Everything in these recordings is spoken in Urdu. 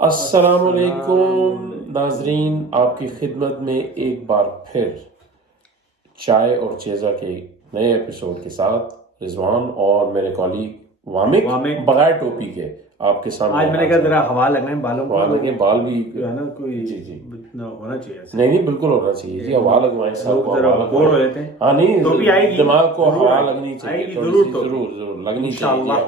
السلام علیکم ناظرین، آپ کی خدمت میں ایک بار پھر چائے اور چیزا کے نئے ایپیسوڈ کے ساتھ رضوان اور میرے کالیگ وامک بغیر ٹوپی کے آپ کے سامنے. آج میں نے کہا ذرا ہوا لگنا ہے بالوں کو، ہوا لگے، بال بھی جو ہے نا کوئی جی ہونا چاہیے. نہیں بالکل ہونا چاہیے جی. ہوا لگوائیں سب کو، ذرا بور ہو جاتے ہیں. ہاں نہیں، ٹوپی آئے گی، دماغ کو ہوا لگنی چاہیے، ضرور ضرور لگنی چاہیے.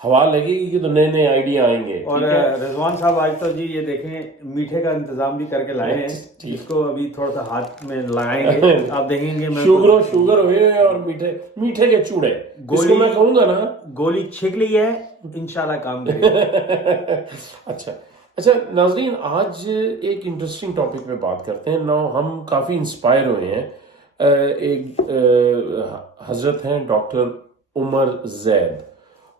ہوا لگے گی کہ تو نئے نئے آئیڈیا آئیں گے. اور رضوان صاحب آج تو جی یہ دیکھیں میٹھے کا انتظام بھی کر کے لائے ہیں، جس کو ابھی تھوڑا سا ہاتھ میں لگائیں گے. آپ دیکھیں گے شوگر ہوئے اور میٹھے کے چوڑے گولی میں کہوں گا نا، گولی چھک لی ہے، انشاءاللہ کام کرے گا. اچھا ناظرین، آج ایک انٹرسٹنگ ٹاپک پہ بات کرتے ہیں. ہم کافی انسپائر ہوئے ہیں. ایک حضرت ہیں ڈاکٹر عمر زید،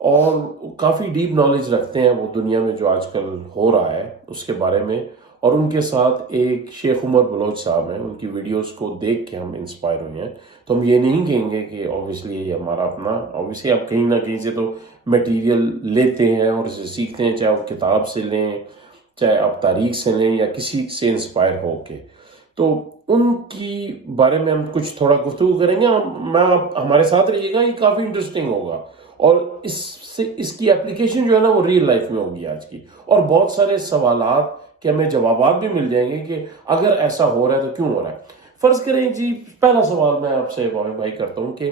اور کافی ڈیپ نالج رکھتے ہیں وہ دنیا میں جو آج کل ہو رہا ہے اس کے بارے میں. اور ان کے ساتھ ایک شیخ عمر بلوچ صاحب ہیں، ان کی ویڈیوز کو دیکھ کے ہم انسپائر ہوئے ہیں. تو ہم یہ نہیں کہیں گے کہ اوبیسلی یہ ہمارا اپنا، اوبیسلی آپ کہیں نہ کہیں سے تو میٹیریل لیتے ہیں اور اسے سیکھتے ہیں، چاہے وہ کتاب سے لیں، چاہے آپ تاریخ سے لیں، یا کسی سے انسپائر ہو کے. تو ان کی بارے میں ہم کچھ تھوڑا گفتگو کریں گے. ہمارے ساتھ رہیے گا، یہ کافی انٹرسٹنگ ہوگا. اور اس کی اپلیکیشن جو ہے نا وہ ریئل لائف میں ہوگی آج کی. اور بہت سارے سوالات کے ہمیں جوابات بھی مل جائیں گے کہ اگر ایسا ہو رہا ہے تو کیوں ہو رہا ہے. فرض کریں جی، پہلا سوال میں آپ سے وامک بھائی کرتا ہوں کہ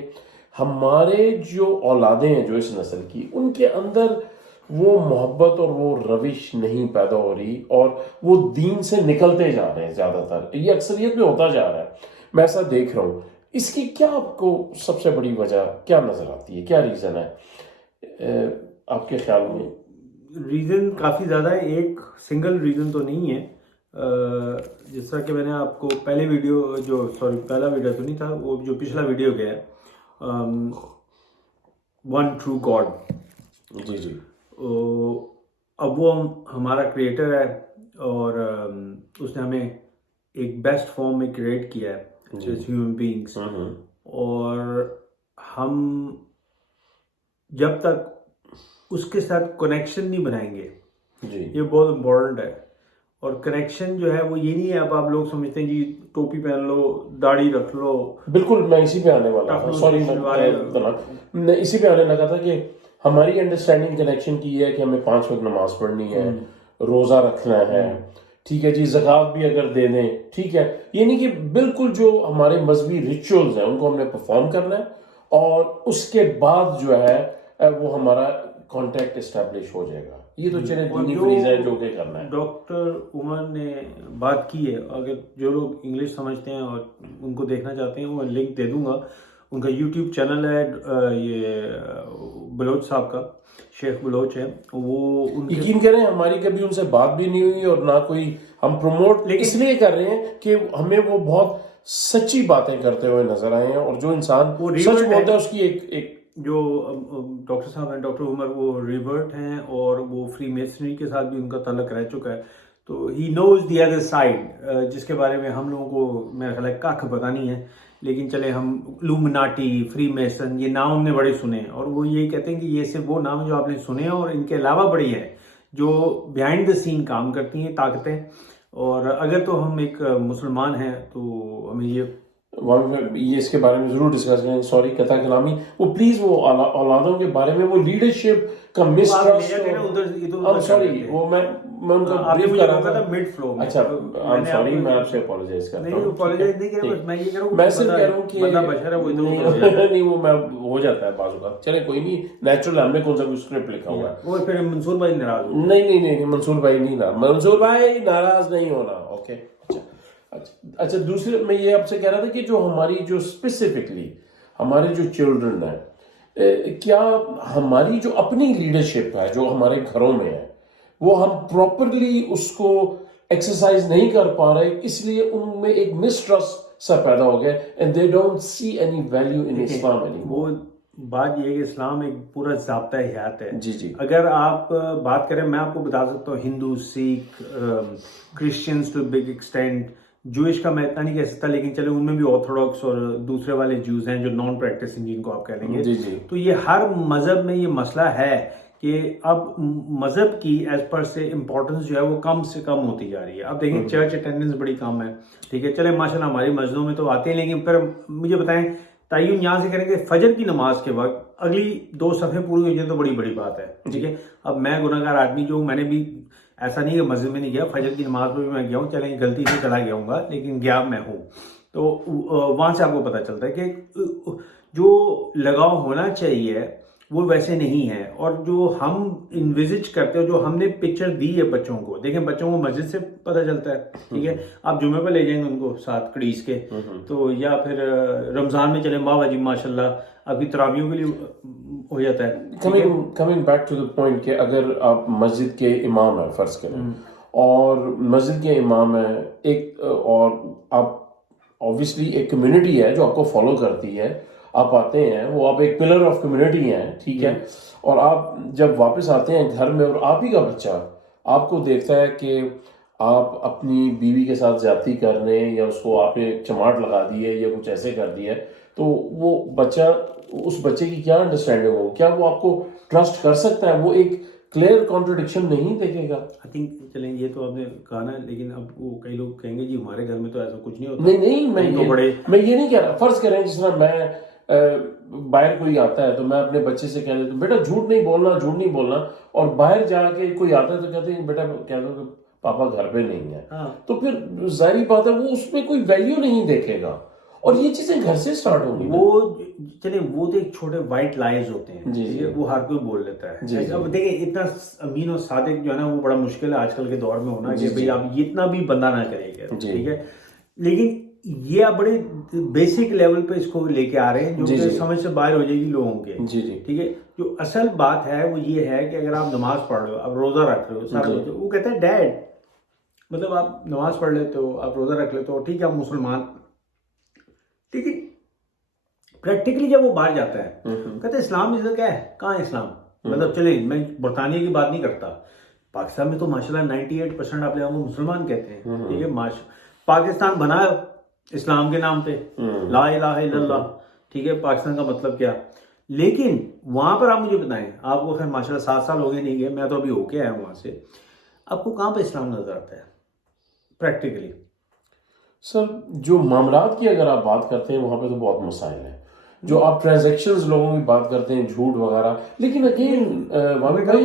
ہمارے جو اولادیں ہیں جو اس نسل کی، ان کے اندر وہ محبت اور وہ روش نہیں پیدا ہو رہی، اور وہ دین سے نکلتے جا رہے ہیں. زیادہ تر یہ اکثریت میں ہوتا جا رہا ہے، میں ایسا دیکھ رہا ہوں. اس کی کیا آپ کو سب سے بڑی وجہ کیا نظر آتی ہے؟ کیا ریزن ہے آپ کے خیال میں؟ ریزن کافی زیادہ ہے، ایک سنگل ریزن تو نہیں ہے. جس طرح کہ میں نے آپ کو پہلا ویڈیو تو نہیں تھا، وہ جو پچھلا ویڈیو گیا ہے ون ٹرو گاڈ. جی اب وہ ہمارا کریٹر ہے، اور اس نے ہمیں ایک بیسٹ فارم میں کریٹ کیا ہے ایز ہیومن بینگس. اور ہم جب تک اس کے ساتھ کنیکشن نہیں بنائیں گے، یہ بہت امپورٹنٹ ہے. اور کنیکشن جو ہے وہ یہ نہیں ہے آپ لوگ سمجھتے ہیں جی ٹوپی پہن لو، داڑھی رکھ لو. بالکل، میں اسی پہ آنے والا تھا، سوری میں اسی پہ آنے لگا تھا کہ ہماری انڈرسٹینڈنگ کنیکشن کی ہے کہ ہمیں 5 وقت نماز پڑھنی ہے، روزہ رکھنا ہے، ٹھیک ہے جی، زکوٰۃ بھی اگر دے دیں ٹھیک ہے. یہ نہیں کہ بالکل جو ہمارے مذہبی ریچولز ہیں ان کو ہم نے پرفارم کرنا ہے، اور اس کے بعد جو ہے وہ ہمارا کانٹیکٹ اسٹیبلش ہو جائے گا. یہ تو چلے دینی فریض ہے جو کہ کرنا ہے. ڈاکٹر عمر نے بات کی ہے، اگر جو لوگ انگلش سمجھتے ہیں اور ان کو دیکھنا چاہتے ہیں، وہ لنک دے دوں گا. ان کا یوٹیوب چینل ہے، یہ بلوچ صاحب کا، شیخ بلوچ ہے. وہ یقین کریں ہماری کبھی ان سے بات بھی نہیں ہوئی، اور نہ کوئی ہم پروموٹ اس لیے کر رہے ہیں کہ ہمیں وہ بہت سچی باتیں کرتے ہوئے نظر آئے ہیں. اور جو انسان سچ بولتا ہے اس کی ایک جو ڈاکٹر صاحب ہیں، ڈاکٹر عمر، وہ ریورٹ ہیں، اور وہ فری میسنری کے ساتھ بھی ان کا تعلق رہ چکا ہے. تو ہی نوز دی ادر سائڈ، جس کے بارے میں ہم لوگوں کو میرا خیال ہے کاکھ پتہ نہیں ہے. لیکن چلے ہم لومناٹی، فری میسن، یہ نام ہم نے بڑے سنے ہیں، اور وہ یہی کہتے ہیں کہ یہ صرف وہ نام جو آپ نے سنے ہیں، اور ان کے علاوہ بڑی ہے جو بیہائنڈ دا سین کام کرتی ہیں طاقتیں. اور اگر تو ہم ایک مسلمان ہیں تو ہمیں یہ اس کے بارے میں ضرور ڈسکس کریں. سوری قطع کلامی، وہ پلیز وہ اولادوں کے بارے میں وہ لیڈرشپ کا مسٹرسٹ، سوری وہ میں ان کو بریف کر رہا تھا مڈ فلو میں. اچھا سوری، میں آپ سے اپولوجائز کرتا ہوں. میں یہ کہہ رہا ہوں، میں صرف کہہ رہا ہوں کہ بندہ بشر ہے، وہ نہیں وہ میں ہو جاتا ہے بعض اوقات. چلے کوئی نہیں، نیچرل. ہم نے کون سا کوئی اسکرپٹ لکھا ہوا ہے. وہ پھر منصور بھائی ناراض ہو؟ نہیں منصور بھائی نہیں ناراض، منصور بھائی ناراض نہیں ہونا. اوکے اچھا دوسرے میں یہ آپ سے کہہ رہا تھا کہ جو ہماری جو اسپیسیفکلی ہمارے جو چلڈرن ہیں، کیا ہماری جو اپنی لیڈرشپ ہے جو ہمارے گھروں میں ہے، وہ ہم پراپرلی اس کو ایکسرسائز نہیں کر پا رہے، اس لیے ان میں ایک مسٹرسٹ سا پیدا ہو گیا، and they don't see any value in Islam any more. بات یہ ہے کہ اسلام ایک پورا ضابطہ حیات ہے. جی اگر آپ بات کریں، میں آپ کو بتا سکتا ہوں، ہندو، سکھ، Christians to big extent, Jewish کا میں اتنا نہیں کہہ سکتا، لیکن چلے ان میں بھی آرتھوڈاکس اور دوسرے والے جوز ہیں جو نان پریکٹسنگ، جن کو آپ کہہ لیں گے. تو یہ ہر مذہب میں یہ مسئلہ ہے کہ اب مذہب کی ایز پر سے امپورٹنس جو ہے وہ کم سے کم ہوتی جا رہی ہے. اب دیکھیں چرچ اٹینڈنس بڑی کم ہے, ٹھیک ہے, چلے ماشاء اللہ ہماری مسجدوں میں تو آتے ہیں, لیکن پھر مجھے بتائیں تعین یہاں سے کریں کہ فجر کی نماز کے وقت اگلی 2 صفحے پوری ہو جائیں تو بڑی بڑی بات ہے, ٹھیک ہے. اب میں گناہ گار آدمی جو ہوں, میں نے بھی ایسا نہیں کہ مسجد میں نہیں گیا, فجر کی نماز پہ بھی میں گیا ہوں, چلیں غلطی سے چلا گیا ہوں گا لیکن گیا میں ہوں. تو وہاں سے آپ کو پتہ چلتا ہے کہ جو لگاؤ ہونا چاہیے وہ ویسے نہیں ہے. اور جو ہم انویزج کرتے ہو, جو ہم نے پکچر دی ہے بچوں کو, دیکھیں بچوں کو مسجد سے پتہ چلتا ہے, ٹھیک ہے, آپ جمعے پہ لے جائیں گے ان کو ساتھ کڑیس کے, تو یا پھر رمضان میں چلیں واہ جی ماشاء اللہ آپ کی تراویحوں کے لیے ہو جاتا ہے. Coming back to the point کہ اگر آپ مسجد کے امام ہیں فرض کریں, اور مسجد کے امام ہیں ایک, اور آپ obviously ایک کمیونٹی ہے جو آپ کو فالو کرتی ہے, آپ آتے ہیں, وہ آپ ایک پلر آف کمیونٹی ہیں, ٹھیک ہے, اور آپ جب واپس آتے ہیں گھر میں اور آپ ہی کا بچہ آپ کو دیکھتا ہے کہ آپ اپنی بیوی کے ساتھ زیادتی کر رہے ہیں یا اس کو آپ نے چماٹ لگا دی ہے یا کچھ ایسے کر دیا ہے, تو وہ بچہ, اس بچے کی کیا انڈرسٹینڈنگ ہو, کیا وہ آپ کو ٹرسٹ کر سکتا ہے؟ وہ ایک کلیئر کانٹرڈکشن نہیں دیکھے گا. آئی تھنک چلیں یہ تو آپ نے کہا نا, لیکن اب وہ کئی لوگ کہیں گے جی ہمارے گھر میں تو ایسا کچھ نہیں ہوتا. نہیں میں یہ نہیں کہہ رہا. فرض کریں جس طرح میں باہر کوئی آتا ہے تو میں اپنے بچے سے کہہ دیتا ہوں بیٹا جھوٹ نہیں بولنا, اور باہر جا کے کوئی آتا ہے تو کہتے ہیں بیٹا کہہ دو کہ پاپا گھر پہ نہیں ہے, تو پھر ظاہری بات ہے وہ اس میں کوئی ویلیو نہیں دیکھے گا, اور یہ چیزیں گھر سے سٹارٹ ہوں گی. وہ چلیں وہ تو ایک چھوٹے وائٹ لائز ہوتے ہیں, وہ ہر کوئی بول لیتا ہے. اب دیکھیں اتنا امین و صادق جو ہے نا وہ بڑا مشکل ہے آج کل کے دور میں ہونا, کہ بھئی آپ اتنا بھی بندہ نہ کرے گا, ٹھیک ہے. لیکن یہ آپ بڑے بیسک لیول پہ اس کو لے کے آ رہے ہیں جو کہ سمجھ سے باہر ہو جائے گی لوگوں کے, ٹھیک ہے. جو اصل بات ہے وہ یہ ہے کہ اگر آپ نماز پڑھ رہے ہو, آپ روزہ رکھ رہے ہو, سارا کچھ, وہ کہتا ہے ڈیڈ, مطلب آپ نماز پڑھ لیتے ہو, آپ روزہ رکھ لیتے ہو, ٹھیک ہے, آپ مسلمان, لیکن پریکٹیکلی جب وہ باہر جاتا ہے کہتے ہیں اسلام اس کیا ہے, کہاں ہے اسلام. مطلب چلیں میں برطانیہ کی بات نہیں کرتا, پاکستان میں تو ماشاءاللہ 98% آپ لوگوں کو مسلمان کہتے ہیں, ٹھیک ہے. پاکستان بنا اسلام کے نام پہ, لا الہ الا اللہ, ٹھیک ہے, پاکستان کا مطلب کیا. لیکن وہاں پر آپ مجھے بتائیں, آپ کو خیر ماشاءاللہ 7 سال ہو گئے نہیں گئے, میں تو ابھی ہو کے آیا ہوں وہاں سے, آپ کو کہاں پہ اسلام نظر آتا ہے پریکٹیکلی؟ سر جو معاملات کی اگر آپ بات کرتے ہیں وہاں پہ تو بہت مسائل ہیں. جو آپ ٹرانزیکشنز لوگوں کی بات کرتے ہیں, جھوٹ وغیرہ, لیکن اگین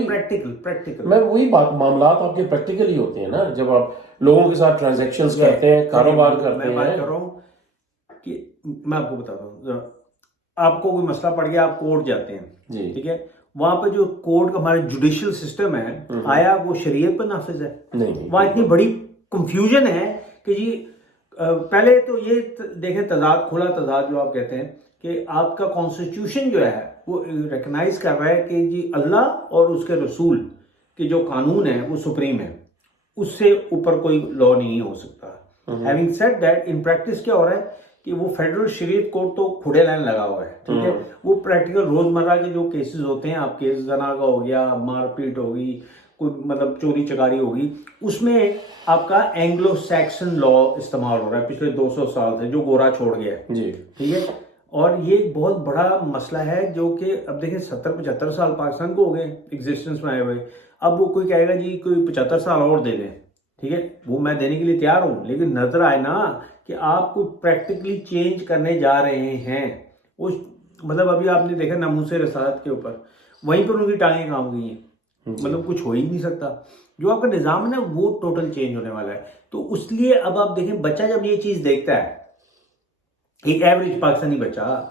پریکٹیکل میں وہی بات, معاملات آپ کے پریکٹیکل ہی ہوتے ہیں نا, جب آپ لوگوں کے ساتھ ٹرانزیکشنز کرتے ہیں, کاروبار کرتے ہیں. میں بات کر رہا ہوں کہ میں آپ کو بتاتا ہوں, آپ کو کوئی مسئلہ پڑ گیا, آپ کورٹ جاتے ہیں, ٹھیک ہے, وہاں پہ جو کورٹ کا ہمارا جوڈیشل سسٹم ہے, آیا وہ شریعت پر نافذ ہے؟ نہیں. وہاں اتنی بڑی کنفیوژن ہے کہ جی پہلے تو یہ دیکھیں تضاد, کھلا تضاد جو آپ کہتے ہیں کہ آپ کا کانسٹیٹیوشن جو ہے وہ ریکگنائز کر رہا ہے کہ جی اللہ اور اس کے رسول کے جو قانون ہے وہ سپریم ہے, اس سے اوپر کوئی لا نہیں ہو سکتا. Having said that, in practice کیا ہو رہا ہے کہ وہ فیڈرل شریعت کورٹ تو کھڑے لائن لگا ہوا ہے, ٹھیک ہے. وہ پریکٹیکل روزمرہ کے جو کیسز ہوتے ہیں, آپ کے زنا کا ہو گیا, مار پیٹ ہوگی, کوئی مطلب چوری چکاری ہوگی, اس میں آپ کا اینگلو سیکسن لا استعمال ہو رہا ہے پچھلے 200 سال سے, جو گورا چھوڑ گیا ہے, ٹھیک ہے. اور یہ ایک بہت بڑا مسئلہ ہے جو کہ اب دیکھیں 70-75 سال پاکستان کو ہو گئے ایگزسٹنس میں آئے ہوئے. اب وہ کوئی کہے گا جی کوئی 75 سال اور دے دیں, ٹھیک ہے, وہ میں دینے کے لیے تیار ہوں, لیکن نظر آئے نا کہ آپ کو پریکٹیکلی چینج کرنے جا رہے ہیں. اس مطلب ابھی آپ نے دیکھا ناموس رسالت کے اوپر, وہیں پر ان کی ٹانگیں کام گئی ہیں, مطلب کچھ ہو ہی نہیں سکتا. جو آپ کا نظام ہے نا وہ ٹوٹل چینج ہونے والا ہے. تو اس لیے اب آپ دیکھیں بچہ جب یہ چیز دیکھتا ہے, ایک ایوریج پاکستانی بچہ,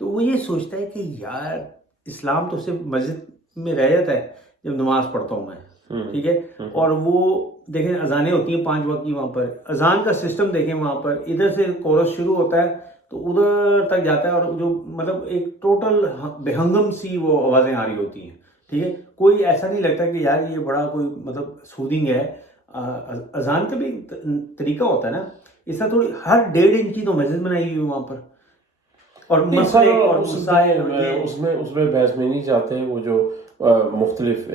تو وہ یہ سوچتا ہے کہ یار اسلام تو صرف مسجد میں رہ جاتا ہے جب نماز پڑھتا ہوں میں, ٹھیک ہے. اور وہ دیکھیں اذانیں ہوتی ہیں 5 وقت کی, وہاں پر اذان کا سسٹم دیکھیں, وہاں پر ادھر سے کورس شروع ہوتا ہے تو ادھر تک جاتا ہے, اور جو مطلب ایک ٹوٹل بےہنگم سی وہ آوازیں آ رہی ہوتی ہیں, ٹھیک ہے. کوئی ایسا نہیں لگتا کہ یار یہ بڑا کوئی مطلب سودنگ ہے. اذان کا بھی طریقہ ہوتا ہے نا, اس طرح تھوڑی ہر 1.5 انچ کی تو مسجد بنائی ہوئی وہاں پر, اور مسئلے اور اس میں بحث میں نہیں جاتے. وہ جو مختلف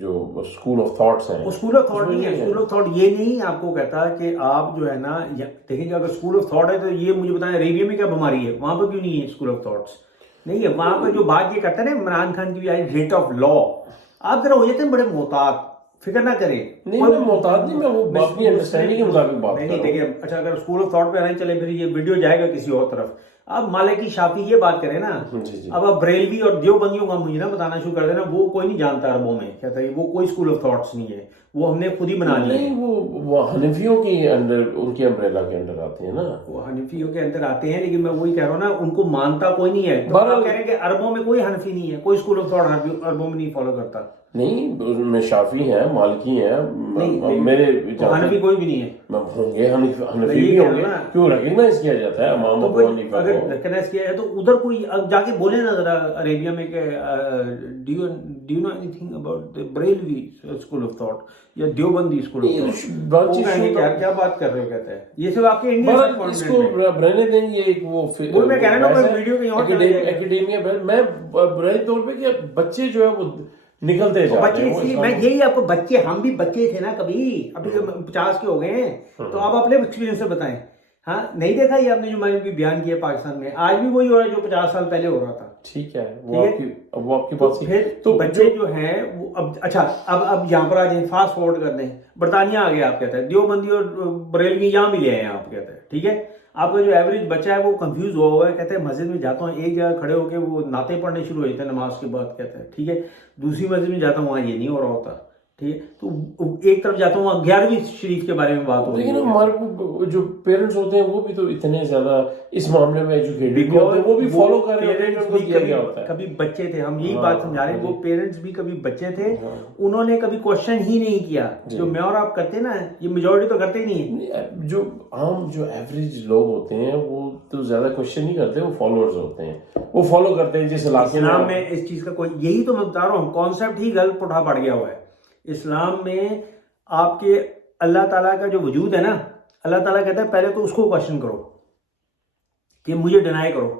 جو اسکول آف تھاٹس ہیں, اسکول آف تھاٹ نہیں ہے. اسکول آف تھاٹ یہ نہیں آپ کو کہتا کہ آپ جو ہے نا دیکھیں گے, اگر اسکول آف تھاٹ ہے تو یہ مجھے بتائیں عربیہ میں کیا بیماری ہے, وہاں پر کیوں نہیں ہے اسکول آف تھاٹس؟ نہیں ہے وہاں پہ جو بات یہ کرتا ہے نا عمران خان کی بھی آئی ریٹ آف لا, آپ ذرا ہو جاتے ہیں بڑے محتاط, فکر نہ کریں. نہیں میں محتاط نہیں, میں وہ اپنی انڈرسٹینڈنگ کے مطابق بات کر رہا ہوں. دیکھیے اچھا اگر اسکول آف تھاٹ پہ آنے چلے پھر یہ ویڈیو جائے گا کسی اور طرف. اب مالکی شافی یہ بات کریں نا, اب آپ بریلوی اور دیوبندیوں کا مجھے نا بتانا شروع کر دینا, وہ کوئی نہیں جانتا عربوں میں, کہتا ہے وہ کوئی اسکول آف تھاٹس نہیں ہے, وہ ہم نے خود ہی بنا لیا. نہیں وہ حنفیوں کی انڈر, ان کی امبریلا کے انڈر آتے ہیں نا, وہ حنفیوں کے اندر آتے ہیں, لیکن میں وہی کہہ رہا ہوں نا ان کو مانتا کوئی نہیں ہے. تو آپ کہہ رہے ہیں کہ عربوں میں کوئی حنفی نہیں ہے, کوئی اسکول آف تھاٹ عربوں میں نہیں فالو کرتا. نہیں میں شافی ہیں, مالکی ہیں, میرے حنفی کوئی بھی نہیں ہے. ہوں گے حنفی بھی ہوں گے, کیوں ریکگنائز کیا جاتا ہے امام ابو حنیفہ اگر کو. ریکگنائز کیا ہے تو ادھر کوئی جا کے بولے نا ذرا عربیہ میں کہ do you know any thing about Barelvi school of thought یا دیوبندی اسکول آف تھاٹ, کیا بات کر رہے ہو, کہتے ہیں یہ سب آپ کے انڈین. اس کو رہنے دیں, یہ ایک وہ میں کہہ رہا ہوں ویڈیو ایکیڈیمیا. میں برائے طور پہ کہ بچے جو ہے وہ نکلتے جاتے ہیں. میں یہی آپ کو بچے, ہم بھی بچے تھے نا کبھی, ابھی 50 کے ہو گئے ہیں, تو آپ اپنے ایکسپیرینس سے بتائیں. ہاں نہیں دیکھا یہ آپ نے جو میں نے بیان کیا پاکستان میں آج بھی وہی ہو رہا ہے جو 50 سال پہلے ہو رہا تھا. ٹھیک ہے, وہ آپ کی بات پھر تو بچے جو ہیں وہ اب اچھا اب یہاں پر آ جائیں, فاسٹ فارورڈ کر دیں, برطانیہ آ گیا آپ کہتے ہیں, دیوبندی اور بریلوی یہاں بھی لے آئے ہیں آپ کہتے ہیں. ٹھیک ہے, آپ کا جو ایوریج بچہ ہے وہ کنفیوز ہوا ہے, کہتے ہیں مسجد میں جاتا ہوں ایک جگہ کھڑے ہو کے وہ نعتیں پڑھنے شروع ہو جاتے ہیں نماز کے بعد, کہتے ہیں ٹھیک ہے, دوسری مسجد میں جاتا ہوں وہاں یہ نہیں ہو رہا ہوتا. ٹھیک ہے, تو ایک طرف جاتا ہوں وہاں 11ویں شریف کے بارے میں بات ہو رہی ہے. لیکن ہمارے جو پیرنٹس ہوتے ہیں وہ بھی تو اتنے زیادہ اس معاملے میں ایجوکیٹڈ ہوتے ہیں, وہ بھی فالو کر رہے ہیں, ان کو دیا گیا ہوتا ہے. کبھی بچے تھے, ہم یہی بات سمجھا رہے ہیں, وہ پیرنٹس بھی کبھی بچے تھے, انہوں نے کبھی کوشچن ہی نہیں کیا. جو میں اور آپ کرتے ہیں نا, یہ میجورٹی تو کرتے ہی نہیں ہے. جو عام جو ایوریج لوگ ہوتے ہیں وہ تو زیادہ کوشچن نہیں کرتے, وہ فالوورز ہوتے ہیں, وہ فالو کرتے ہیں جس علاقے میں. اسلام میں اس چیز کا کوئی, یہی تو میں بتا رہا ہوں, کانسیپٹ ہی غلط اٹھا پڑ گیا ہوا ہے. اسلام میں آپ کے اللہ تعالیٰ کا جو وجود ہے نا, اللہ تعالیٰ کہتا ہے پہلے تو اس کو کوشچن کرو کہ مجھے ڈینائی کرو.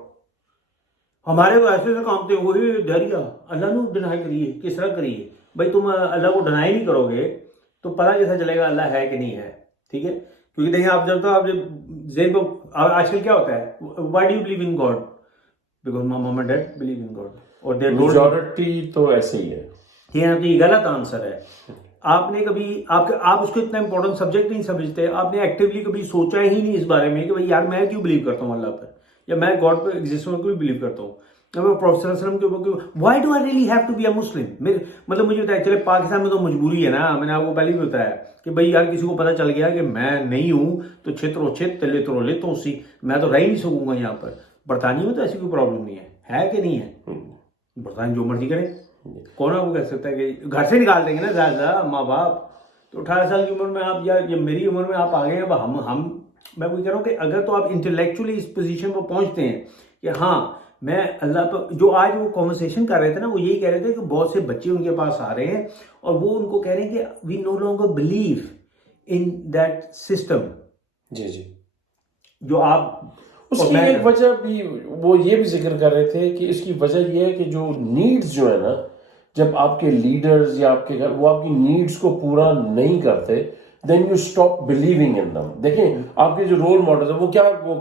ہمارے کو ایسے سے کام تھے, وہی ڈریا اللہ نے ڈینائی کریے, کس طرح کریے بھائی, تم اللہ کو ڈینائی نہیں کرو گے تو پتہ کیسا چلے گا اللہ ہے کہ نہیں ہے. ٹھیک ہے, کیونکہ دیکھیں آپ جب تو آپ ذہن کو آج کل کیا ہوتا ہے, why do you believe in God, because my mom and dad believe in God, اور میجورٹی تو ایسے ہی ہے. یہ غلط آنسر ہے. آپ نے کبھی آپ اس کو اتنا امپورٹنٹ سبجیکٹ نہیں سمجھتے, آپ نے ایکٹیولی کبھی سوچا ہی نہیں اس بارے میں کہ بھائی یار میں کیوں بلیو کرتا ہوں اللہ پہ, یا میں گاڈ پہ ایگزسٹنس کو بھی بلیو کرتا ہوں. پروفیسر صلی اللہ علیہ وسلم کے اوپر why do I really have to be a Muslim, مطلب مجھے بتایا چلے پاکستان میں تو مجبوری ہے نا, میں نے آپ کو پہلے بھی بتایا کہ بھائی یار کسی کو پتہ چل گیا کہ میں نہیں ہوں تو چھترو چھت تلے ترو لے تو سی, میں تو رہ ہی نہیں سکوں گا یہاں پر. برطانیہ میں تو ایسی کوئی پرابلم نہیں ہے کہ نہیں ہے, برطانیہ جو مرضی کرے, کون آپ کو کہہ سکتا ہے کہ گھر سے نکال دیں گے نا زیادہ ماں باپ. تو 18 سال کی عمر میں آپ یا میری عمر میں آپ آ گئے ہیں, اب ہم میں وہی کہہ رہا ہوں کہ اگر تو آپ انٹلیکچولی اس پوزیشن پر پہنچتے ہیں کہ ہاں میں اللہ پر, جو آج وہ کانورسیشن کر رہے تھے نا, وہ یہی کہہ رہے تھے کہ بہت سے بچے ان کے پاس آ رہے ہیں اور وہ ان کو کہہ رہے ہیں کہ we no longer believe in that system. جی جو آپ اس کی ایک وجہ بھی وہ یہ بھی ذکر کر رہے تھے کہ اس کی وجہ یہ ہے کہ جو نیڈز جو ہے نا, جب آپ کے لیڈرز یا آپ کے گھر وہ آپ کی نیڈز کو پورا نہیں کرتے, then you stop believing in them. دیکھیں آپ کے جو رول ماڈلز ہیں وہ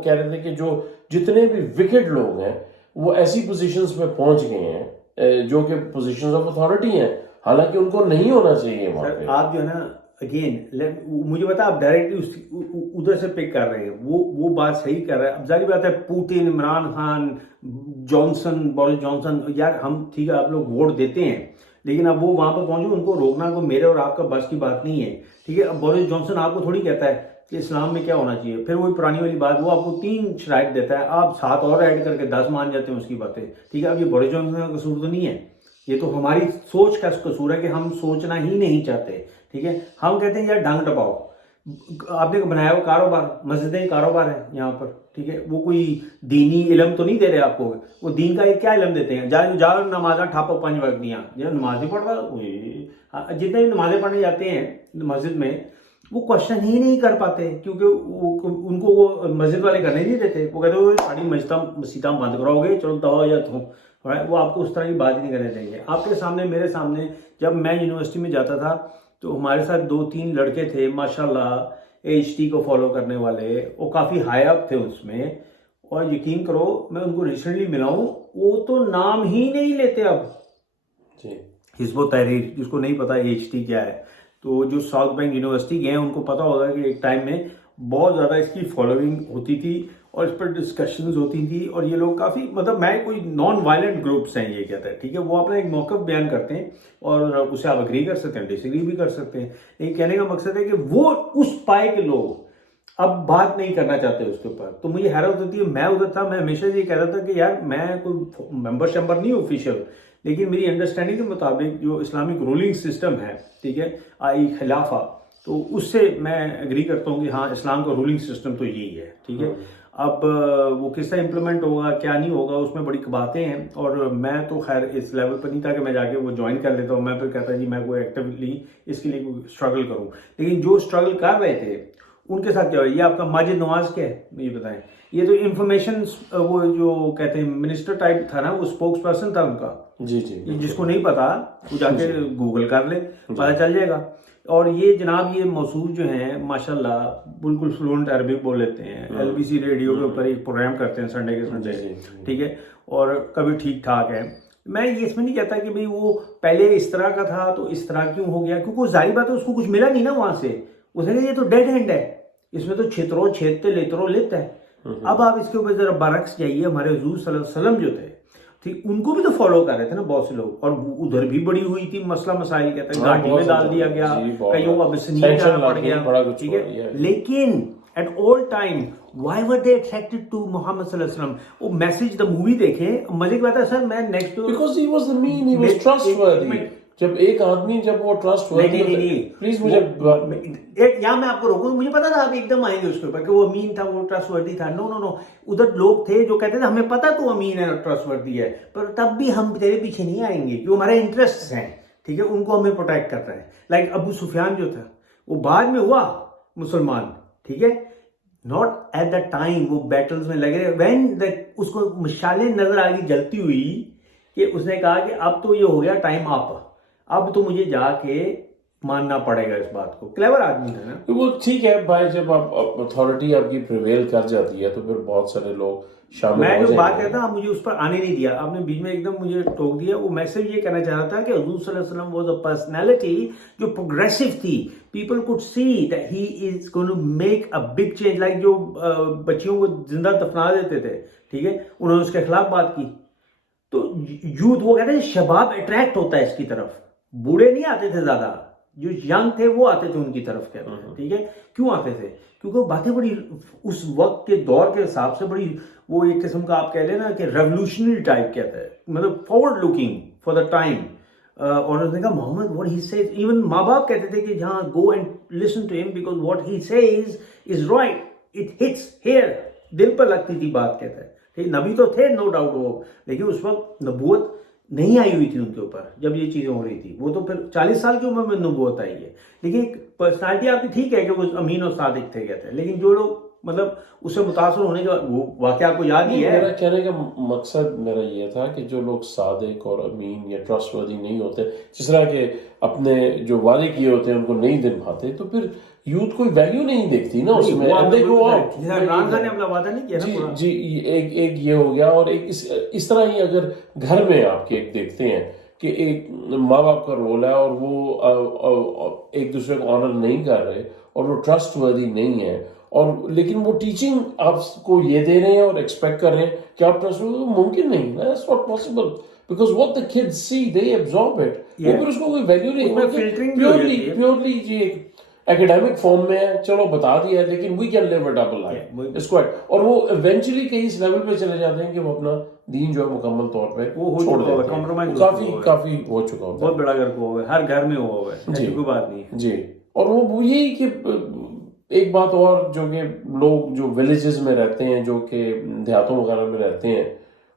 کہہ رہے تھے کہ جو جتنے بھی وکٹ لوگ ہیں وہ ایسی پوزیشنز پہ پہنچ گئے ہیں جو کہ پوزیشنز آف اتھارٹی ہیں, حالانکہ ان کو نہیں ہونا چاہیے وہاں پہ. آپ جو ہے نا اگین مجھے پتا آپ ڈائریکٹلی ادھر سے پک کر رہے ہیں, وہ بات صحیح کر رہے ہیں. اب ظاہر بات ہے Putin, Imran Khan, Johnson, Boris Johnson, یار ہم ٹھیک ہے آپ لوگ ووٹ دیتے ہیں, لیکن اب وہ وہاں پہ پہنچے, ان کو روکنا کو میرے اور آپ کا بس کی بات نہیں ہے. ٹھیک ہے, اب بورس جانسن آپ کو تھوڑی کہتا ہے کہ اسلام میں کیا ہونا چاہیے, پھر وہی پرانی والی بات, وہ آپ کو 3 شرائط دیتا ہے, آپ 7 اور ایڈ کر کے 10 مان جاتے ہیں اس کی باتیں. ٹھیک ہے, اب یہ بورس جانسن کا قصور تو نہیں ہے, یہ تو ہماری سوچ کا قصور ہے کہ ہم سوچنا ہی نہیں چاہتے. ٹھیک ہے, ہم کہتے ہیں یار ڈھنگ ٹپاؤ, آپ نے بنایا وہ کاروبار, مسجدیں کاروبار ہے یہاں پر. ٹھیک ہے, وہ کوئی دینی علم تو نہیں دے رہے آپ کو, وہ دین کا کیا علم دیتے ہیں, جا نمازاں ٹھاپو 5 وقت دیاں, نماز نہیں پڑھ رہا. جتنے بھی نمازیں پڑھنے جاتے ہیں مسجد میں وہ کوشچن ہی نہیں کر پاتے, کیونکہ ان کو وہ مسجد والے کرنے نہیں دیتے. وہ کہتے ہیں ساری مسجدیں بند کراؤ گے, چلو دوا یا تم, وہ آپ کو اس طرح کی بات ہی نہیں کرنے دیں گے. آپ کے سامنے میرے سامنے جب میں یونیورسٹی میں جاتا تھا تو ہمارے ساتھ 2-3 لڑکے تھے ماشاءاللہ AHT کو فالو کرنے والے, وہ کافی ہائی اپ تھے اس میں, اور یقین کرو میں ان کو ریسنٹلی ملا ہوں, وہ تو نام ہی نہیں لیتے اب. جی حزب و تحریر, جس کو نہیں پتا HT کیا ہے, تو جو ساؤتھ بینک یونیورسٹی گئے ہیں ان کو پتا ہوگا کہ ایک ٹائم میں بہت زیادہ اس کی فالوئنگ ہوتی تھی اور اس پر ڈسکشنز ہوتی تھی, اور یہ لوگ کافی مطلب میں کوئی نان وائلنٹ گروپس ہیں یہ کہتا ہے, ٹھیک ہے, وہ اپنا ایک موقف بیان کرتے ہیں اور اسے آپ اگری کر سکتے ہیں, ڈس ایگری بھی کر سکتے ہیں, لیکن کہنے کا مقصد ہے کہ وہ اس پائے کے لوگ اب بات نہیں کرنا چاہتے اس کے اوپر. تو مجھے حیرت ہوتی ہے, میں ادھر تھا, میں ہمیشہ یہ کہتا تھا کہ یار میں کوئی ممبر شمبر نہیں ہوں آفیشیل, لیکن میری انڈرسٹینڈنگ کے مطابق جو اسلامک رولنگ سسٹم ہے, ٹھیک ہے, آئی خلافہ, تو اس سے میں اگری کرتا ہوں کہ ہاں اسلام کا رولنگ سسٹم تو یہی ہے, ٹھیک ہے. اب وہ کس طرح امپلیمنٹ ہوگا کیا نہیں ہوگا اس میں بڑی باتیں ہیں, اور میں تو خیر اس لیول پر نہیں تھا کہ میں جا کے وہ جوائن کر لیتا ہوں, میں پھر کہتا جی میں کوئی ایکٹیولی اس کے لیے کوئی اسٹرگل کروں. لیکن جو اسٹرگل کر رہے تھے ان کے ساتھ کیا ہوا, یہ آپ کا ماجد نواز کیا ہے یہ بتائیں, یہ تو انفارمیشن وہ جو کہتے ہیں منسٹر ٹائپ تھا نا, وہ اسپوکس پرسن تھا ان کا. جی جی, جس کو نہیں پتا وہ جا کے گوگل کر لے, پتہ چل جائے گا. اور یہ جناب یہ موصوف جو ہیں ماشاءاللہ بالکل فلوئنٹ عربک بول لیتے ہیں, LBC ریڈیو کے اوپر ایک پروگرام کرتے ہیں سنڈے کے سنڈے, ٹھیک ہے, اور کبھی ٹھیک ٹھاک ہے. میں یہ اس میں نہیں کہتا کہ بھئی وہ پہلے اس طرح کا تھا تو اس طرح کیوں ہو گیا, کیونکہ ظاہری بات ہے اس کو کچھ ملا نہیں نا وہاں سے, اس نے کہا یہ تو ڈیڈ ہینڈ ہے, اس میں تو چھترو چھیدتے لیترو لیتا ہے. اب آپ اس کے اوپر ذرا برعکس جائیے, ہمارے حضور صلی اللہ علیہ وسلم جو تھے ٹھیک, ان کو بھی تو فالو کر رہے تھے نا بہت سے لوگ, اور ادھر بھی بڑی ہوئی تھی مسئلہ مسائل, کہتے ہیں گاڑی میں ڈال دیا گیا, کئیوں کو ابسنیہ جانا پڑ گیا, ٹھیک ہے. لیکن at all time why were they attracted to Muhammad صلی اللہ علیہ وسلم. وہ میسج دا مووی دیکھیں, مزے کی بات ہے سر, میں next because he was the mean, he was trustworthy. جب ایک آدمی جب وہ ٹرسٹورتھی پلیز مجھے یہاں میں آپ کو روکوں, مجھے پتا تھا آپ ایک دم آئیں گے اس کے اوپر کہ وہ امین تھا, وہ ٹرسٹورتھی تھا. نو نو نو, ادھر لوگ تھے جو کہتے تھے ہمیں پتا تو امین ہے اور ٹرسٹورتھی ہے, پر تب بھی ہم تیرے پیچھے نہیں آئیں گے کیوں ہمارے انٹرسٹ ہیں, ٹھیک ہے, ان کو ہمیں پروٹیکٹ کرتا ہے. لائک ابو سفیان جو تھا وہ بعد میں ہوا مسلمان, ٹھیک ہے, ناٹ ایٹ دا ٹائم, وہ بیٹلز میں لگے, وین اس کو مشالیں نظر آ گئی جلتی ہوئی کہ اس نے کہا کہ اب تو یہ ہو گیا ٹائم اپ, اب تو مجھے جا کے ماننا پڑے گا اس بات کو. کلیور آدمی ہے نا وہ, ٹھیک ہے بھائی, جب آپ اتھارٹی آپ کی پریویل کر جاتی ہے تو پھر بہت سارے لوگ شامل ہو جائیں گے. میں جو بات کرتا ہوں مجھے اس پر آنے نہیں دیا, آپ نے بیچ میں ایک دم مجھے ٹوک دیا. وہ میں سے یہ کہنا چاہ رہا تھا کہ حضور صلی اللہ علیہ وسلم واز اے پرسنالٹی جو پروگریسو تھی. People could see that he is going to make a big change. Like جو بچیوں کو زندہ دفنا دیتے تھے, ٹھیک ہے, انہوں نے اس کے خلاف بات کی. تو یوتھ, وہ کہتے ہیں شباب اٹریکٹ ہوتا ہے اس کی طرف, بوڑھے نہیں آتے تھے زیادہ, جو ینگ تھے وہ آتے تھے ان کی طرف, کہتے ہیں, ٹھیک ہے. کیوں آتے تھے, کیونکہ وہ باتیں بڑی اس وقت کے دور کے حساب سے بڑی, وہ ایک قسم کا آپ کہہ لیں نا کہ ریولوشنری ٹائپ کہتا ہے, مطلب forward looking for the time. اور اس نے کہا Muhammad what he says, even ماں باپ کہتے تھے کہ جہاں گو اینڈ لسن ٹو ہم because what he says is right, it hits here, دل پر لگتی تھی بات, کہتا ہے. ٹھیک, نبی تو تھے نو ڈاؤٹ وہ, لیکن اس وقت نبوت نہیں آئی ہوئی تھی ان کے اوپر جب یہ چیزیں ہو رہی تھی. وہ تو پھر 40 سال کی عمر میں نبوت آئی ہے. لیکن پرسنالٹی آپ کی ٹھیک ہے کہ وہ امین اور صادق تھے, کہتے ہیں, لیکن جو لوگ مطلب اس سے متاثر ہونے کا وہ واقعہ آپ کو یاد ہی ہے. میرا کہنے کا مقصد میرا یہ تھا کہ جو لوگ صادق اور امین یا ٹرسٹ ورتھی نہیں ہوتے, جس طرح کہ اپنے جو وعدے کیے ہوتے ہیں ان کو نہیں نبھاتے, تو پھر یوتھ کوئی ویلیو نہیں دیکھتی نا اس میں. عمران خان نے اپنا وعدہ نہیں کیا نا. جی, ایک یہ ہو گیا. اور ایک اس طرح ہی اگر گھر میں آپ کے ایک دیکھتے ہیں کہ ایک ماں باپ کا رول ہے اور وہ ایک دوسرے کو آنر نہیں کر رہے اور وہ ٹرسٹ ورتھی نہیں ہے, اور لیکن وہ ٹیچنگ آپ کو یہ دے رہے ہیں اور ایکسپیکٹ کر رہے ہیں کہ آپ ٹرسٹ, ممکن نہیں, that's not possible because what the kids see they absorb it. وہ پھر اس کو کوئی ویلیو نہیں, پیورلی جی ایکیڈیمک فارم میں ہے, چلو بتا دیا, لیکن we can live a double life اس کو, اور وہ ایونچولی کہیں اس لیول پہ چلے جاتے ہیں کہ وہ اپنا دین جو ہے مکمل طور پہ چھوڑ دیتے ہیں. کافی ہو چکا ہوتا ہے, بہت بڑا گھر کو ہو گئے, ہر گھر میں ہوا ہے, ایسی کوئی بات نہیں ہے. جی, اور وہ یہی کہ ایک بات اور, جو کہ لوگ جو ولیجز میں رہتے ہیں, جو کہ دیہاتوں وغیرہ میں رہتے ہیں,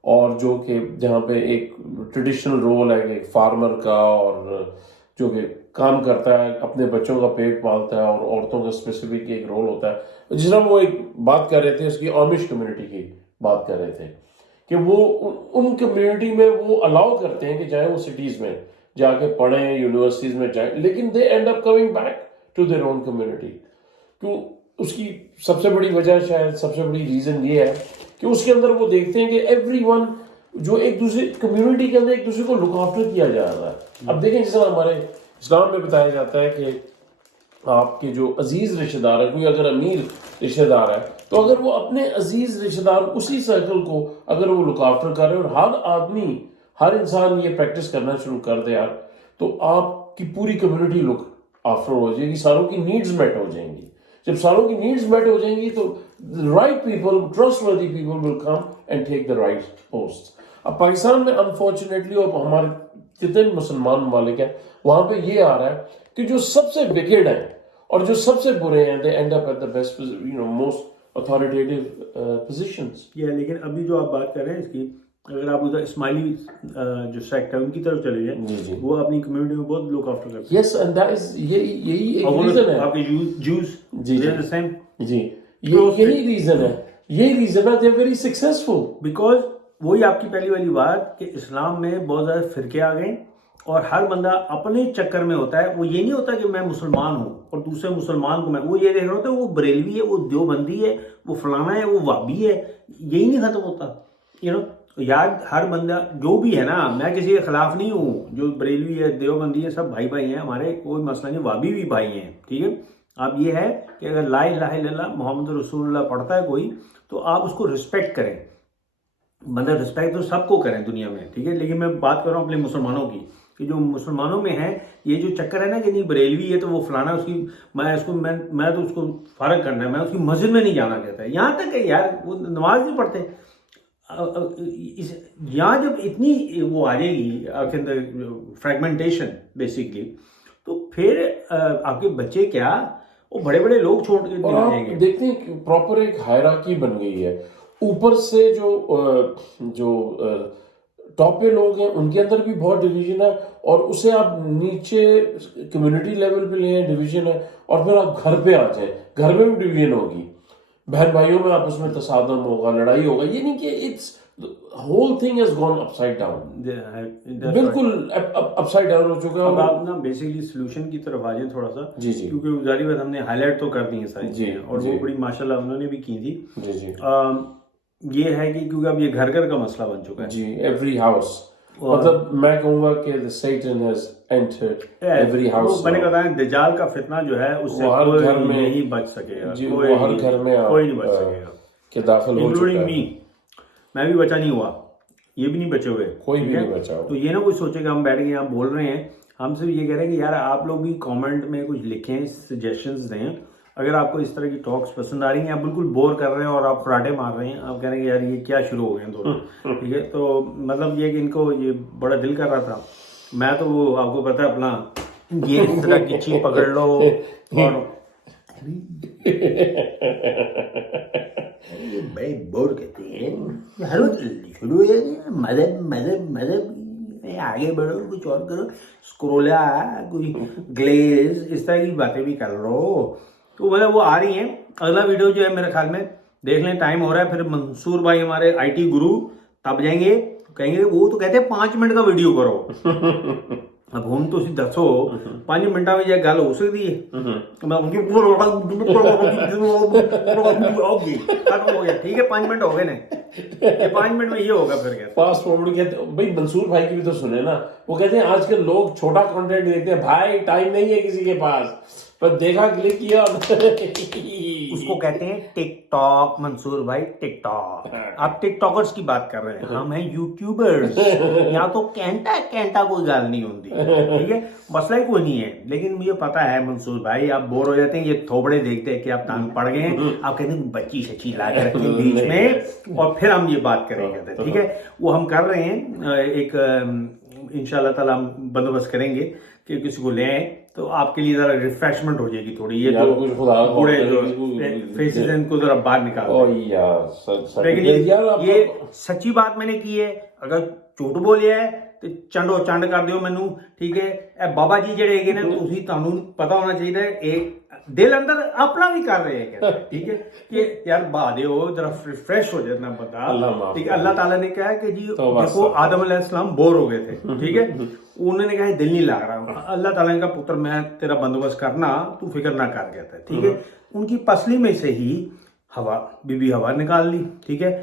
اور جو کہ جہاں پہ ایک ٹریڈیشنل رول ہے ایک فارمر کا, اور جو کہ کام کرتا ہے, اپنے بچوں کا پیٹ پالتا ہے, اور عورتوں کا اسپیسیفک ایک رول ہوتا ہے. جس طرح وہ ایک بات کر رہے تھے اس کی آمش کمیونٹی کی بات کر رہے تھے کہ وہ ان کمیونٹی میں وہ الاؤ کرتے ہیں کہ جائیں وہ سٹیز میں جا کے پڑھیں, یونیورسٹیز میں جائیں, لیکن they end up coming back to their own community. کیوں, اس کی سب سے بڑی وجہ, شاید سب سے بڑی ریزن یہ ہے کہ کہ اس کے اندر وہ دیکھتے ہیں کہ ایوری ون جو ایک دوسرے کمیونٹی کے اندر ایک دوسرے کو لک آفٹر کیا جا رہا ہے. اب دیکھیں جس طرح ہمارے اسلام میں بتایا جاتا ہے کہ آپ کے جو عزیز رشتہ دار ہے, کوئی اگر امیر رشتہ دار ہے تو اگر وہ اپنے عزیز رشتہ دار اسی سرکل کو اگر وہ لک آفٹر کر رہے اور ہر آدمی ہر انسان یہ پریکٹس کرنا شروع کر دے یار, تو آپ کی پوری کمیونٹی لک آفٹر ہو جائے گی, ساروں کی نیڈز میٹ ہو جائیں گی. جب ساروں کی نیڈز میٹ ہو جائیں گی تو رائٹ پیپل, ٹرسٹ وردی people will come and take the right post. اب پاکستان میں انفارچونیٹلی اور ہمارے کتنے مسلمان ممالک ہیں وہاں پہ یہ آ رہا ہے کہ جو سب سے وکیڈ ہیں اور جو سب سے برے ہیں, they end up at the best, most authoritative positions. لیکن ابھی جو آپ بات کر رہے ہیں اس کی, اگر آپ ادھر اسماعیلی جو سیکٹ ہے ان کی طرف چلے جائیں, وہ اپنی کمیونٹی میں بہت لک آفٹر کرتے ہیں. Yes, and that is یہی ایک ریزن ہے. آپ کے جوز جی یہی ریزن ہے, they are very successful. Because وہی آپ کی پہلی والی بات کہ اسلام میں بہت زیادہ فرقے آ گئے اور ہر بندہ اپنے چکر میں ہوتا ہے. وہ یہ نہیں ہوتا کہ میں مسلمان ہوں اور دوسرے مسلمان کو وہ یہ دیکھ رہا ہوتا ہے وہ بریلوی ہے, وہ دیوبندی ہے, وہ فلانا ہے, وہ وہابی ہے. یہی نہیں ختم ہوتا. یاد ہر بندہ جو بھی ہے نا, میں کسی کے خلاف نہیں ہوں, جو بریلوی ہے, دیوبندی ہے, سب بھائی بھائی ہیں ہمارے, کوئی مسئلہ نہیں. وہابی بھی بھائی ہیں, ٹھیک ہے. اب یہ ہے کہ اگر لا الہ الا اللہ محمد رسول اللہ پڑھتا ہے کوئی, تو آپ اس کو رسپیکٹ کریں. مطلب رسپیکٹ تو سب کو کریں دنیا میں, ٹھیک ہے. لیکن میں بات کر رہا ہوں اپنے مسلمانوں کی, کہ جو مسلمانوں میں ہے یہ جو چکر ہے نا کہ نہیں بریلوی ہے تو وہ فلانا, اس کی میں تو اس کو فارغ کرنا ہے, میں اس کی مسجد میں نہیں جانا کہتا ہے. یہاں تک کہ یار وہ نماز نہیں پڑھتے. یہاں جب اتنی وہ آ جائے گی آپ کے اندر فریگمنٹیشن بیسکلی, تو پھر آپ کے بچے کیا وہ بڑے بڑے لوگ چھوڑ کے جائیں گے. دیکھتے ہیں پراپر ایک ہائرارکی بن گئی ہے. اوپر سے جو ٹاپ پہ لوگ ہیں ان کے اندر بھی بہت ڈویژن ہے, اور اسے آپ نیچے کمیونٹی لیول پہ لیں ڈویژن ہے, اور پھر آپ گھر پہ آ جائیں, گھر میں بھی ڈویژن ہوگی, بہن بھائیوں میں آپس میں تصادم ہوگا, لڑائی ہوگا. یہ نہیں کہ it's whole thing has gone upside down, بالکل اپ سائڈ ڈاؤن ہو چکا ہے. اب آپ نا بیسکلی سولوشن کی طرف آ جائیں تھوڑا سا, جی کیونکہ ظاہری بات ہم نے ہائی لائٹ تو کر دی ہیں ساری چیزیں, اور وہ بڑی ماشاءاللہ انہوں نے بھی کی تھی. یہ ہے کہ کیونکہ اب یہ گھر گھر کا مسئلہ بن چکا ہے. جی, ایوری ہاؤس, مطلب میں کہوں گا کہ Satan has entered every house. میں نے کہا ہے دجال کا فتنہ جو ہے اس سے کوئی نہیں بچ سکے گا. جی, وہ ہر گھر میں کوئی نہیں بچ سکے گا کہ داخل ہو چکا ہے. میں بھی بچا نہیں ہوا, یہ بھی نہیں بچے ہوئے, کوئی بھی نہیں بچا. تو یہ نہ کوئی سوچے کہ ہم بیٹھ کے یہاں بول رہے ہیں, ہم سے یہ کہہ رہے ہیں کہ یار آپ لوگ بھی کامنٹ میں کچھ لکھیں, سجیشنز دیں. اگر آپ کو اس طرح کی ٹاکس پسند آ رہی ہیں, آپ بالکل بور کر رہے ہیں اور آپ فراٹے مار رہے ہیں, آپ کہہ رہے ہیں کہ یار یہ کیا شروع ہو گئے ہیں دونوں, ٹھیک ہے. تو مطلب یہ کہ ان کو یہ بڑا دل کر رہا تھا. میں تو وہ آپ کو پتا ہے اپنا یہ اس طرح کی چیز پکڑ لو, اور بڑے بور کہتے ہیں ہر وقت شروع ہو جاتے ہیں مذہب مذہب مذہب, آگے بڑھو, کچھ اور کرو, اسکرولا, کوئی گلیز, اس طرح کی باتیں بھی کر لو. تو مطلب وہ آ رہی ہیں. اگلا ویڈیو جو ہے میرے خیال میں دیکھ لیں, ٹائم ہو رہا ہے. پھر منصور بھائی ہمارے آئی ٹی گرو تب جائیں گے, کہیں گے وہ تو کہتے ہیں 5 منٹ کا ویڈیو کرو. اب ہم تو دسو 5 منٹا میں یہ گل ہو سکتی ہے. ٹھیک ہے 5 منٹ ہو گئے نا, 5 منٹ میں یہ ہوگا. پھر فاسٹ فارورڈ کہتے ہیں بھائی, منصور بھائی کی بھی تو سنیں نا, وہ کہتے ہیں آج کل لوگ چھوٹا کنٹینٹ دیکھتے ہیں, بھائی ٹائم نہیں ہے کسی کے پاس, پر دیکھا کلک کیا. اس کو کہتے ہیں ٹک ٹاک. منصور بھائی ٹک ٹاک, آپ ٹک ٹاکرز کی بات کر رہے ہیں, ہم ہیں یوٹیوبرز. یہاں تو کینٹا کوئی گال نہیں ہوتی, ٹھیک ہے, مسئلہ ہی کوئی نہیں ہے. لیکن مجھے پتا ہے منصور بھائی آپ بور ہو جاتے ہیں یہ تھوبڑے دیکھتے کہ آپ تانگ پڑ گئے, آپ کہتے ہیں بچی سچی لا کے رکھیں بیچ میں اور پھر ہم یہ بات کریں گے, ٹھیک ہے. وہ ہم کر رہے ہیں, ایک انشاءاللہ تعالیٰ ہم بندوبست کریں گے کہ کسی کو لے آئیں تو آپ کے لیے ذرا ریفریشمنٹ ہو جائے گی تھوڑی. یہ جو بوڑھے جو فیسز ہیں ان کو ذرا باہر نکالو. لیکن یہ سچی بات میں نے کی ہے, اگر جھوٹ بولیا ہے تو چنڈو چنڈ کر دیو مینوں, ٹھیک ہے. اے بابا جی جڑے ہے نا, تسی تانوں پتا ہونا چاہیے ایک دل اندر اپنا بھی کر رہے ہیں, ٹھیک ہے, کہ یار بہا دیو ذرا ریفریش ہو جانا بندہ. ٹھیک ہے, اللہ تعالیٰ نے کہا کہ جی دیکھو آدم علیہ السلام بور ہو گئے تھے, ٹھیک ہے, انہوں نے کہا دل نہیں لگ رہا. اللہ تعالیٰ نے کہا پتر میں تیرا بندوبست کرنا, تو فکر نہ کر گیا تھا, ٹھیک ہے. ان کی پسلی میں سے ہی ہوا بی بی ہوا نکال لی, ٹھیک ہے.